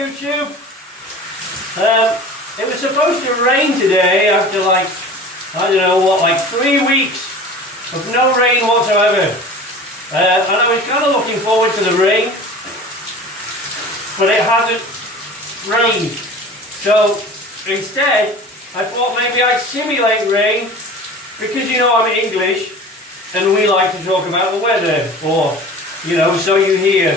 YouTube. It was supposed to rain today after like, I don't know what, like 3 weeks of no rain whatsoever. And I was kind of looking forward to the rain, but it hasn't rained. So instead, I thought maybe I'd simulate rain, because you know I'm English and we like to talk about the weather, or, you know, so you hear.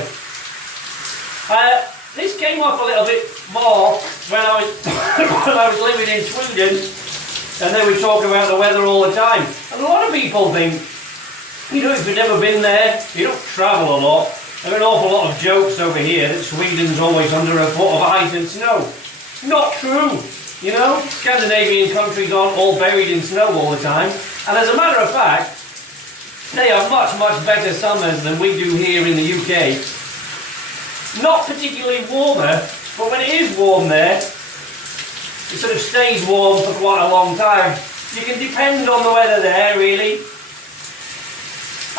This came up a little bit more when I was when I was living in Sweden, and they would talk about the weather all the time. And a lot of people think, you know, if you've never been there, you don't travel a lot. There are an awful lot of jokes over here that Sweden's always under a foot of ice and snow. Not true. You know, Scandinavian countries aren't all buried in snow all the time. And as a matter of fact, they have much, much better summers than we do here in the UK. Not particularly warmer, but when it is warm there, it sort of stays warm for quite a long time. You can depend on the weather there, really.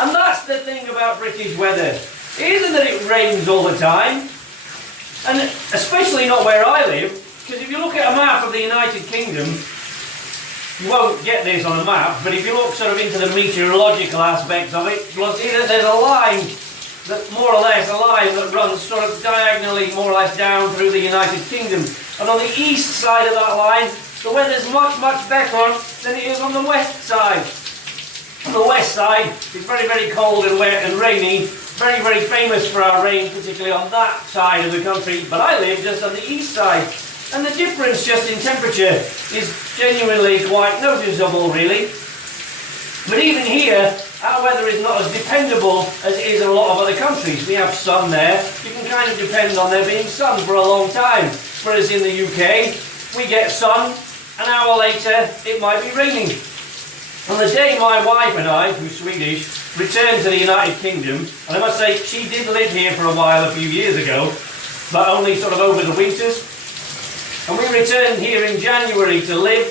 And that's the thing about British weather. It isn't that it rains all the time, and especially not where I live, because if you look at a map of the United Kingdom, you won't get this on a map, but if you look sort of into the meteorological aspects of it, you'll see that there's a line that more or less, a line that runs sort of diagonally more or less down through the United Kingdom. And on the east side of that line, the weather's much, much better than it is on the west side. On the west side, it's very, very cold and wet and rainy. Very, very famous for our rain, particularly on that side of the country. But I live just on the east side. And the difference just in temperature is genuinely quite noticeable, really. But even here, our weather is not as dependable as it is in a lot of other countries. We have sun there. You can kind of depend on there being sun for a long time. Whereas in the UK, we get sun, an hour later, it might be raining. On the day my wife and I, who's Swedish, returned to the United Kingdom, and I must say, she did live here for a while a few years ago, but only sort of over the winters. And we returned here in January to live,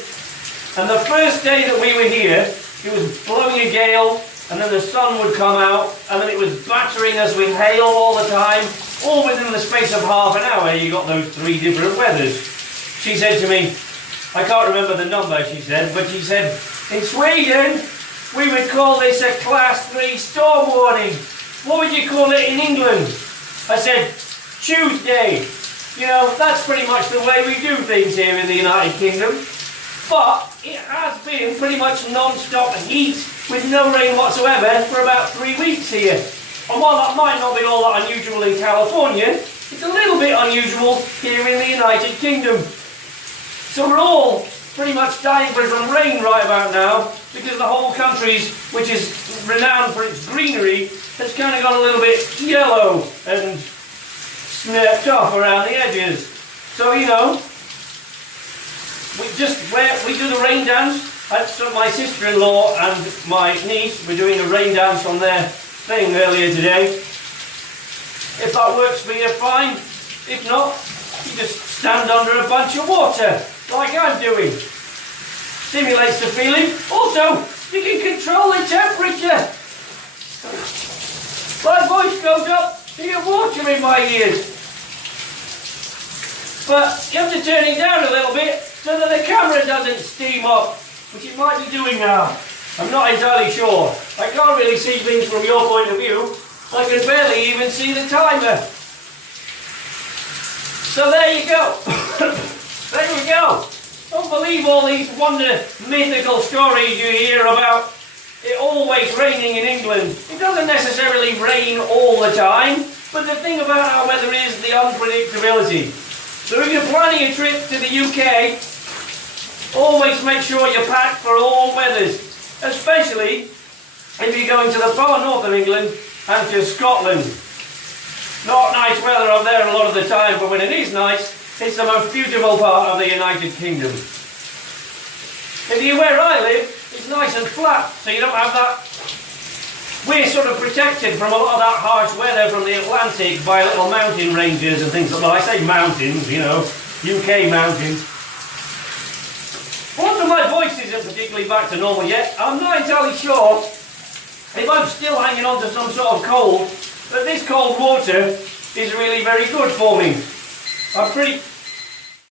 and the first day that we were here, it was blowing a gale, and then the sun would come out, and then it was battering us with hail all the time, all within the space of half an hour. You got those 3 different weathers. She said to me, I can't remember the number, she said, but she said, in Sweden, we would call this a class 3 storm warning. What would you call it in England? I said, Tuesday. You know, that's pretty much the way we do things here in the United Kingdom. But it has been pretty much non-stop heat with no rain whatsoever for about 3 weeks here. And while that might not be all that unusual in California, it's a little bit unusual here in the United Kingdom. So we're all pretty much dying for some rain right about now, because the whole country, which is renowned for its greenery, has kind of got a little bit yellow and snirped off around the edges. So, you know, we do the rain dance. So my sister-in-law and my niece were doing a rain dance on their thing earlier today. If that works for you, fine. If not, you just stand under a bunch of water, like I'm doing. Stimulates the feeling. Also, you can control the temperature. My voice goes up, you get water in my ears. But you have to turn it down a little bit so that the camera doesn't steam up, which it might be doing now. I'm not entirely sure. I can't really see things from your point of view. I can barely even see the timer. So there you go. There we go. Don't believe all these mythical stories you hear about it always raining in England. It doesn't necessarily rain all the time, but the thing about our weather is the unpredictability. So if you're planning a trip to the UK, always make sure you're packed for all weathers, especially if you're going to the far north of England and to Scotland. Not nice weather up there a lot of the time, but when it is nice, it's the most beautiful part of the United Kingdom. If you're where I live, it's nice and flat, so you don't have that. We're sort of protected from a lot of that harsh weather from the Atlantic by little mountain ranges and things like that. Well, I say mountains, you know, UK mountains. Also, my voice isn't particularly back to normal yet. I'm not entirely sure if I'm still hanging on to some sort of cold, but this cold water is really very good for me. I'm pretty